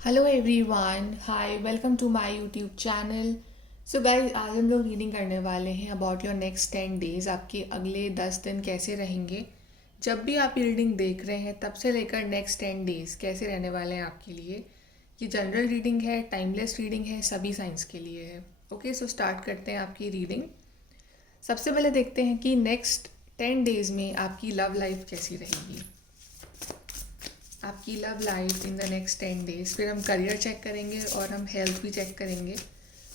Hello everyone, hi, welcome to my YouTube channel. So guys, आज हम लोग reading करने वाले हैं अबाउट योर नेक्स्ट 10 डेज। आपके अगले 10 दिन कैसे रहेंगे। जब भी आप ये रीडिंग देख रहे हैं तब से लेकर नेक्स्ट 10 डेज कैसे रहने वाले हैं आपके लिए। ये जनरल रीडिंग है, टाइमलेस रीडिंग है, सभी साइंस के लिए है। ओके, सो स्टार्ट करते हैं आपकी रीडिंग। सबसे पहले देखते हैं कि नेक्स्ट 10 डेज में आपकी लव लाइफ कैसी रहेगी। आपकी love life in the next 10 days, फिर हम करियर चेक करेंगे और हम हेल्थ भी चेक करेंगे।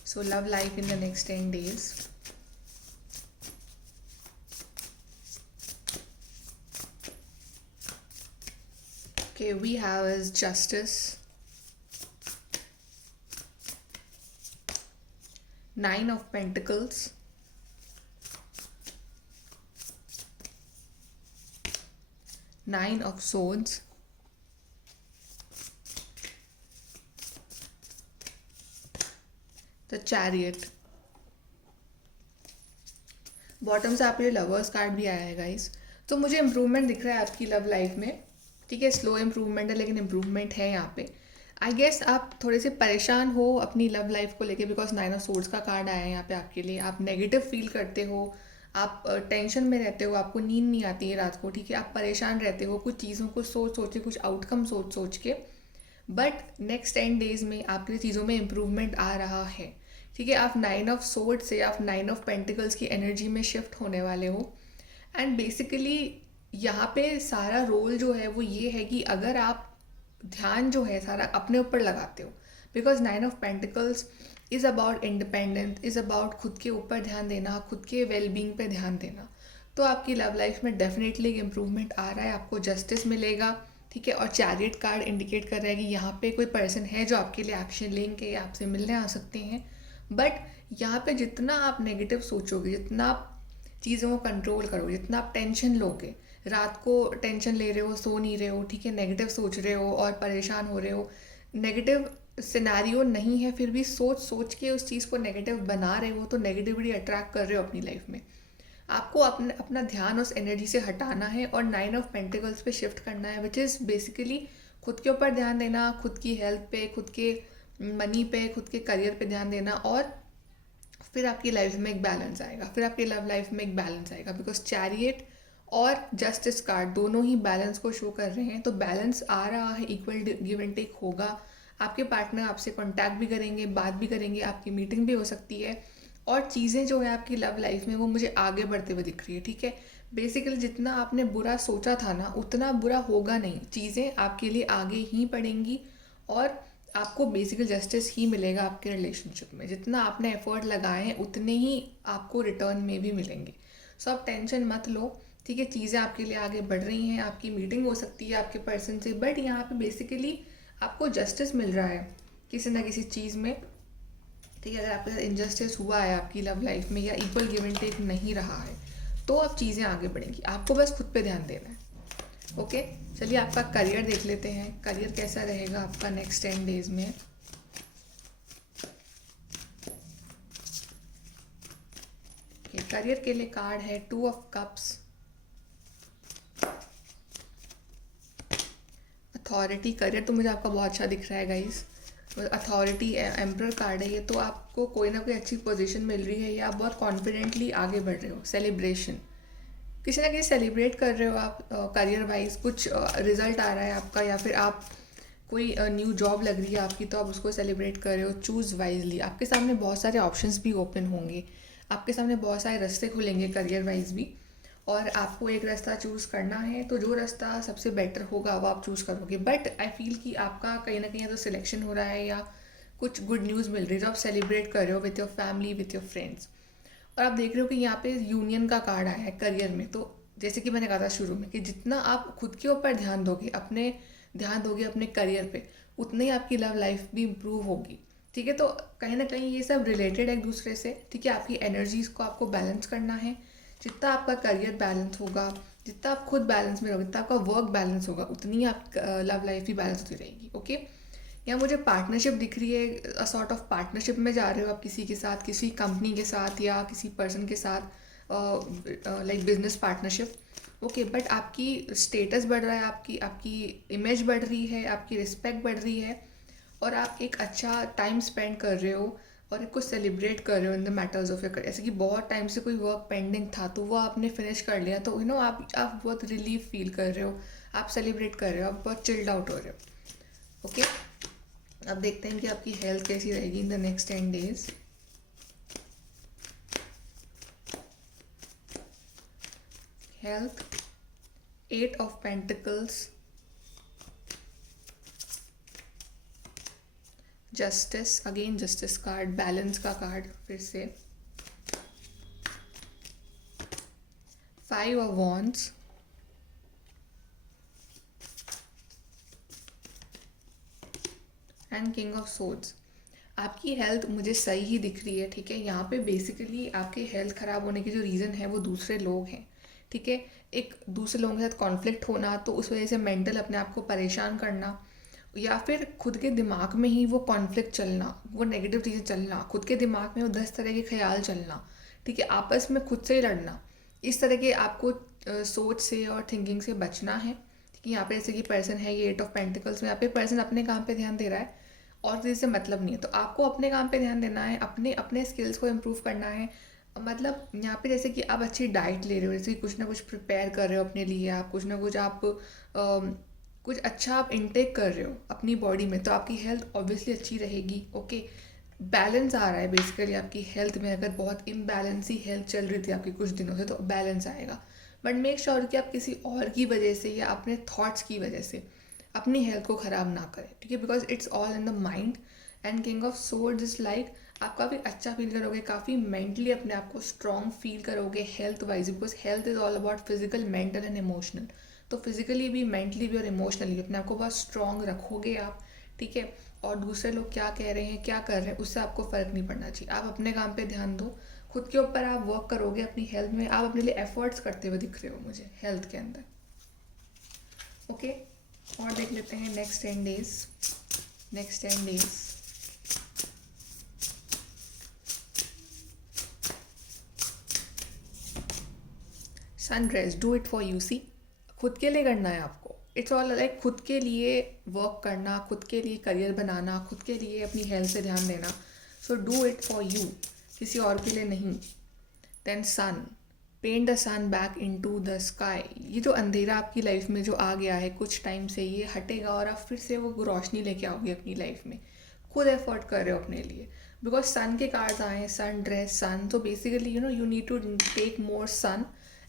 So love life in the next 10 days. Okay, we have is justice, 9 of Pentacles, Nine of Swords, the Chariot। Bottom से आपके लिए लवर्स कार्ड भी आया है गाइस। तो मुझे इम्प्रूवमेंट दिख रहा है आपकी लव लाइफ में। ठीक है, स्लो इम्प्रूवमेंट है लेकिन इम्प्रूवमेंट है यहाँ पे। आई गेस आप थोड़े से परेशान हो अपनी लव लाइफ को लेके, बिकॉज 9 of Swords का कार्ड आया है यहाँ पे आपके लिए। आप नेगेटिव फील करते हो, आप टेंशन में रहते हो, आपको नींद नहीं आती है रात को। ठीक है, आप परेशान रहते हो कुछ चीज़ों को सोच सोच के, कुछ आउटकम सोच सोच के। बट नेक्स्ट 10 डेज में आपकी चीज़ों में इम्प्रूवमेंट आ रहा है। ठीक है, आप 9 of Swords से आप 9 of Pentacles की एनर्जी में शिफ्ट होने वाले हो। एंड बेसिकली यहाँ पे सारा रोल जो है वो ये है कि अगर आप ध्यान जो है सारा अपने ऊपर लगाते हो, because 9 of Pentacles is about independence, is about खुद के ऊपर ध्यान देना, खुद के वेलबींग पे ध्यान देना। तो आपकी लव लाइफ में डेफिनेटली एक इम्प्रूवमेंट आ रहा है, आपको जस्टिस मिलेगा। ठीक है, और चैरियट कार्ड इंडिकेट कर रहा है कि यहाँ पे कोई पर्सन है जो आपके लिए एक्शन लेंगे, आपसे मिलने आ सकते हैं। बट यहाँ पे जितना आप नेगेटिव सोचोगे, जितना आप चीज़ों को कंट्रोल करोगे, जितना आप टेंशन लोगे, रात को टेंशन ले रहे हो, सो नहीं रहे हो, ठीक है, नेगेटिव सोच रहे हो और परेशान हो रहे हो, नेगेटिव सिनेरियो नहीं है फिर भी सोच सोच के उस चीज़ को नेगेटिव बना रहे हो, तो नेगेटिविटी अट्रैक्ट कर रहे हो अपनी लाइफ में। आपको अपना अपना ध्यान उस एनर्जी से हटाना है और 9 of Pentacles पे शिफ्ट करना है, विच इज़ बेसिकली खुद के ऊपर ध्यान देना, खुद की हेल्थ पे, खुद के मनी पे, खुद के करियर पे ध्यान देना। और फिर आपकी लाइफ में एक बैलेंस आएगा, फिर आपकी लव लाइफ में एक बैलेंस आएगा, बिकॉज चैरियट और जस्टिस कार्ड दोनों ही बैलेंस को शो कर रहे हैं। तो बैलेंस आ रहा है, इक्वल गिव एंड टेक होगा। आपके पार्टनर आपसे कांटेक्ट भी करेंगे, बात भी करेंगे, आपकी मीटिंग भी हो सकती है। और चीज़ें जो है आपकी लव लाइफ में वो मुझे आगे बढ़ते हुए दिख रही है। ठीक है, बेसिकली जितना आपने बुरा सोचा था ना उतना बुरा होगा नहीं, चीज़ें आपके लिए आगे ही बढ़ेंगी। और आपको बेसिकल जस्टिस ही मिलेगा आपके रिलेशनशिप में। जितना आपने एफर्ट लगाए हैं उतने ही आपको रिटर्न में भी मिलेंगे। सो आप टेंशन मत लो। ठीक है, चीज़ें आपके लिए आगे बढ़ रही हैं, आपकी मीटिंग हो सकती है आपके पर्सन से। बट यहाँ पे बेसिकली आपको जस्टिस मिल रहा है किसी ना किसी चीज़ में। ठीक है, अगर आपके साथ इनजस्टिस हुआ है आपकी लव लाइफ में या इक्वल गिव एंड टेक नहीं रहा है, तो अब चीज़ें आगे बढ़ेंगी। आपको बस खुद पे ध्यान देना है। ओके, चलिए आपका करियर देख लेते हैं, करियर कैसा रहेगा आपका नेक्स्ट 10 डेज में। करियर के लिए कार्ड है 2 of Cups, अथॉरिटी। करियर तो मुझे आपका बहुत अच्छा दिख रहा है गाइस। अथॉरिटी एम्परर कार्ड है ये, तो आपको कोई ना कोई अच्छी पोजीशन मिल रही है या आप बहुत कॉन्फिडेंटली आगे बढ़ रहे हो। सेलिब्रेशन, किसी ना किसी सेलिब्रेट कर रहे हो आप करियर वाइज, कुछ रिजल्ट आ रहा है आपका, या फिर आप कोई न्यू जॉब लग रही है आपकी तो आप उसको सेलिब्रेट कर रहे हो। चूज़ वाइजली, आपके सामने बहुत सारे ऑप्शंस भी ओपन होंगे, आपके सामने बहुत सारे रास्ते खुलेंगे करियर वाइज भी। और आपको एक रास्ता चूज़ करना है, तो जो रास्ता सबसे बेटर होगा वो आप चूज़ करोगे। बट आई फील कि आपका कहीं ना कहीं तो सिलेक्शन हो रहा है या कुछ गुड न्यूज़ मिल रही है जो आप सेलिब्रेट कर रहे हो with your family, with your friends. और आप देख रहे हो कि यहाँ पे यूनियन का कार्ड आया है करियर में। तो जैसे कि मैंने कहा था शुरू में कि जितना आप खुद के ऊपर ध्यान दोगे, अपने करियर पे, उतनी ही आपकी लव लाइफ भी इम्प्रूव होगी। ठीक है, तो कहीं ना कहीं ये सब रिलेटेड है एक दूसरे से। ठीक है, आपकी एनर्जीज को आपको बैलेंस करना है। जितना आपका करियर बैलेंस होगा, जितना आप खुद बैलेंस में रहोगे, जितना आपका वर्क बैलेंस होगा, उतनी ही आप लव लाइफ भी बैलेंस होती रहेगी। ओके, या मुझे पार्टनरशिप दिख रही है, सॉर्ट ऑफ पार्टनरशिप में जा रहे हो आप किसी के साथ, किसी कंपनी के साथ या किसी पर्सन के साथ, like business partnership. Okay, but आपकी स्टेटस बढ़ रहा है, आपकी आपकी इमेज बढ़ रही है, आपकी रिस्पेक्ट बढ़ रही है। और आप एक अच्छा टाइम स्पेंड कर रहे हो और कुछ सेलिब्रेट कर रहे हो in the matters of your career. जैसे कि बहुत टाइम से कोई वर्क पेंडिंग था तो वो आपने फिनिश कर लिया, तो आप बहुत रिलीफ फील कर रहे हो, आप सेलिब्रेट कर रहे हो, आप बहुत चिल्ड आउट हो रहे हो। ओके, अब देखते हैं कि आपकी हेल्थ कैसी रहेगी in the next 10 days। Health, 8 of Pentacles, justice, again justice card, balance का कार्ड फिर से, 5 of Wands, and king of swords. आपकी हेल्थ मुझे सही ही दिख रही है, ठीक है। यहाँ पे बेसिकली आपके हेल्थ ख़राब होने के जो रीज़न है वो दूसरे लोग हैं, ठीक है। एक दूसरे लोगों के साथ कॉन्फ्लिक्ट होना, तो उस वजह से मेंटल अपने आप को परेशान करना, या फिर खुद के दिमाग में ही वो कॉन्फ्लिक्ट चलना, वो नेगेटिव चीज़ें चलना, खुद के दिमाग में वो 10 तरह के ख्याल चलना, ठीक है। आपस में खुद से ही लड़ना, इस तरह के आपको सोच से और थिंकिंग से बचना है। ठीक है, यहाँ पे जैसे कि पर्सन है ये 8 of Pentacles में, यहाँ पे पर्सन अपने काम पे ध्यान दे रहा है और किसी से मतलब नहीं है, तो आपको अपने काम पे ध्यान देना है, अपने अपने स्किल्स को इम्प्रूव करना है। मतलब यहाँ पे जैसे कि आप अच्छी डाइट ले रहे हो, जैसे कि कुछ ना कुछ प्रिपेयर कर रहे हो अपने लिए, आप कुछ ना कुछ आप कुछ अच्छा आप इनटेक कर रहे हो अपनी बॉडी में, तो आपकी हेल्थ ऑब्वियसली अच्छी रहेगी। ओके, बैलेंस आ रहा है बेसिकली आपकी हेल्थ में। अगर बहुत इम्बैलेंस ही हेल्थ चल रही थी आपकी कुछ दिनों से, तो बैलेंस आएगा। बट मेक श्योर कि आप किसी और की वजह से या अपने थॉट्स की वजह से अपनी हेल्थ को ख़राब ना करें, ठीक है, because it's all in the mind. And king of swords is like आप काफ़ी अच्छा फील करोगे, काफ़ी मेंटली अपने आप को स्ट्रॉन्ग फील करोगे health wise, because health is all about physical, mental and emotional. तो फिजिकली भी, मेंटली भी और इमोशनली अपने आप को बहुत स्ट्रॉन्ग रखोगे आप, ठीक है। और दूसरे लोग क्या कह रहे हैं, क्या कर रहे हैं, उससे आपको फ़र्क नहीं पड़ना चाहिए। आप अपने काम पे ध्यान दो, खुद के ऊपर आप वर्क करोगे, अपनी हेल्थ में आप अपने लिए एफर्ट्स करते हुए दिख रहे हो मुझे हेल्थ के अंदर। ओके, और देख लेते हैं next 10 days। Next 10 days sunrise, do it for you. See, खुद के लिए करना है आपको, इट्स ऑल लाइक खुद के लिए वर्क करना, खुद के लिए करियर बनाना, खुद के लिए अपनी हेल्थ पे ध्यान देना। So do it for you, किसी और के लिए नहीं। Then sun, paint the sun back into the sky. ये जो अंधेरा आपकी लाइफ में जो आ गया है कुछ टाइम से, ये हटेगा और आप फिर से वो रोशनी लेके आओगे अपनी लाइफ में। खुद एफर्ट कर रहे हो अपने लिए, बिकॉज सन के कार्ड्स आए हैं, सन ड्रेस सन, तो basically you need to take more sun,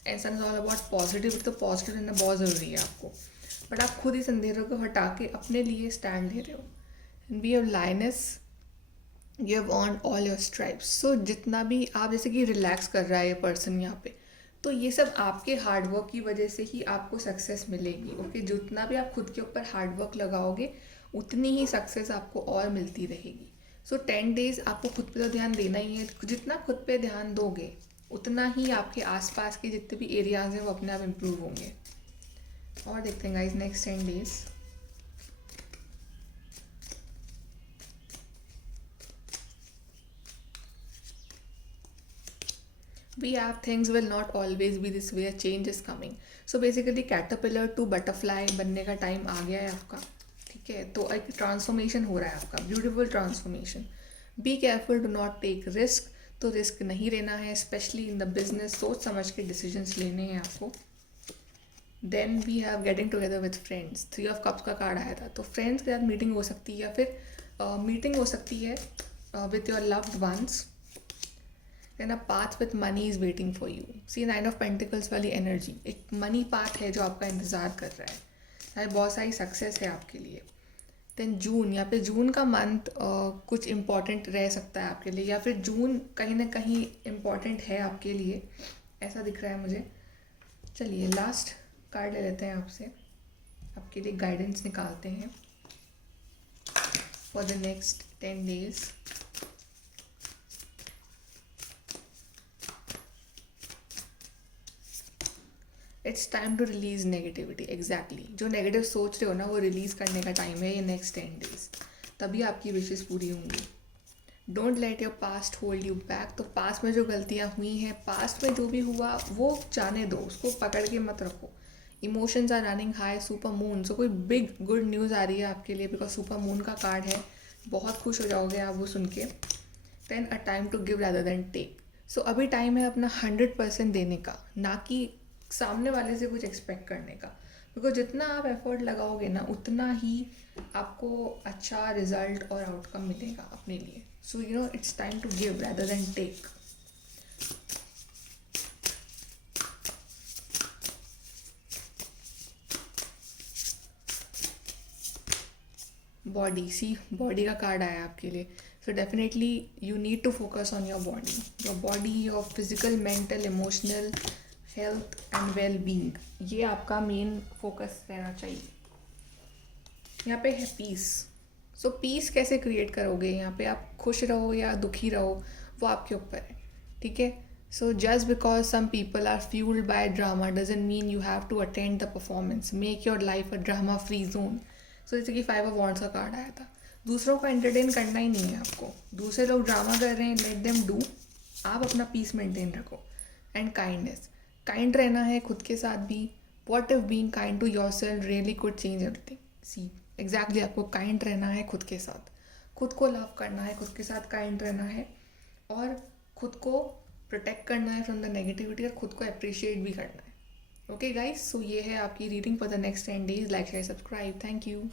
and sun is all about positive. तो पॉजिटिव रहना बहुत ज़रूरी है आपको, बट आप खुद इस अंधेरे को हटा के अपने लिए स्टैंड ले रहे हो। And we have lines, you have earn all your stripes. So जितना भी आप जैसे कि रिलैक्स कर रहा है ये पर्सन यहाँ पे, तो ये सब आपके हार्डवर्क की वजह से ही आपको सक्सेस मिलेगी। ओके, जितना भी आप खुद के ऊपर हार्डवर्क लगाओगे उतनी ही सक्सेस आपको और मिलती रहेगी। सो 10 days आपको खुद पे तो ध्यान देना ही है, जितना खुद पे ध्यान दोगे उतना ही आपके आसपास के जितने भी एरियाज हैं वो अपने आप इम्प्रूव होंगे। और देखते हैं guys next 10 days। we have things will not always be this way, a change is coming। so basically caterpillar to butterfly बनने का टाइम आ गया है आपका, ठीक है। तो एक ट्रांसफॉर्मेशन हो रहा है आपका, beautiful transformation. Be careful, do not take risk, तो रिस्क नहीं लेना है, स्पेशली इन द बिजनेस। सोच समझ के डिसीजंस लेने हैं आपको। Then we have getting together with friends, 3 of Cups का कार्ड आया था, तो फ्रेंड्स के साथ मीटिंग हो सकती है, या फिर मीटिंग हो सकती है with your loved ones. Then a path with money is waiting for you. See 9 of Pentacles वाली एनर्जी, एक मनी पाथ है जो आपका इंतज़ार कर रहा है, चाहे बहुत सारी सक्सेस है आपके लिए। देन जून, यहाँ पे जून का मंथ कुछ इम्पॉर्टेंट रह सकता है आपके लिए, या फिर जून कहीं ना कहीं इम्पॉर्टेंट है आपके लिए, ऐसा दिख रहा है मुझे। चलिए लास्ट कार्ड ले लेते हैं आपसे, आपके लिए गाइडेंस निकालते हैं for the next 10 days। It's time to release negativity. Exactly, जो नेगेटिव सोच रहे हो ना वो रिलीज़ करने का टाइम है ये नेक्स्ट 10 days, तभी आपकी विशेष पूरी होंगी। Don't let your past hold you back. तो पास्ट में जो गलतियाँ हुई हैं, पास्ट में जो भी हुआ वो जाने दो, उसको पकड़ के मत रखो। Emotions are running high, super moon. So कोई बिग गुड न्यूज़ आ रही है आपके लिए, बिकॉज सुपर मून का कार्ड है। बहुत खुश हो जाओगे आप वो सुन के। Then a time to give rather than take. So अभी टाइम है अपना 100% देने का, ना कि सामने वाले से कुछ एक्सपेक्ट करने का। बिकॉज जितना आप एफर्ट लगाओगे ना उतना ही आपको अच्छा रिजल्ट और आउटकम मिलेगा अपने लिए। So it's time to give rather than take. Body का कार्ड आया आपके लिए। So definitely you need to focus on your body, your physical, mental, emotional health and well being. ये आपका मेन फोकस रहना चाहिए। यहाँ पे है पीस। सो पीस कैसे क्रिएट करोगे? यहाँ पे आप खुश रहो या दुखी रहो वो आपके ऊपर है, ठीक है। So just because some people are fuelled by drama doesn't mean you have to attend the performance. Make your life a drama free zone. So जैसे कि 5 ऑफ वॉन्ड्स का कार्ड आया था, दूसरों को एंटरटेन करना ही नहीं है आपको। दूसरे लोग ड्रामा कर रहे हैं, लेट देम डू। आप अपना पीस मेंटेन रखो। एंड काइंडनेस, काइंड रहना है खुद के साथ भी। What if being kind to yourself really could change everything. See exactly आपको काइंड रहना है खुद के साथ, खुद को लव करना है, खुद के साथ काइंड रहना है, और खुद को प्रोटेक्ट करना है फ्रॉम द नेगेटिविटी, और खुद को अप्रिशिएट भी करना है। ओके गाइज, सो ये है आपकी reading for the next 10 days। Like share subscribe. Thank you.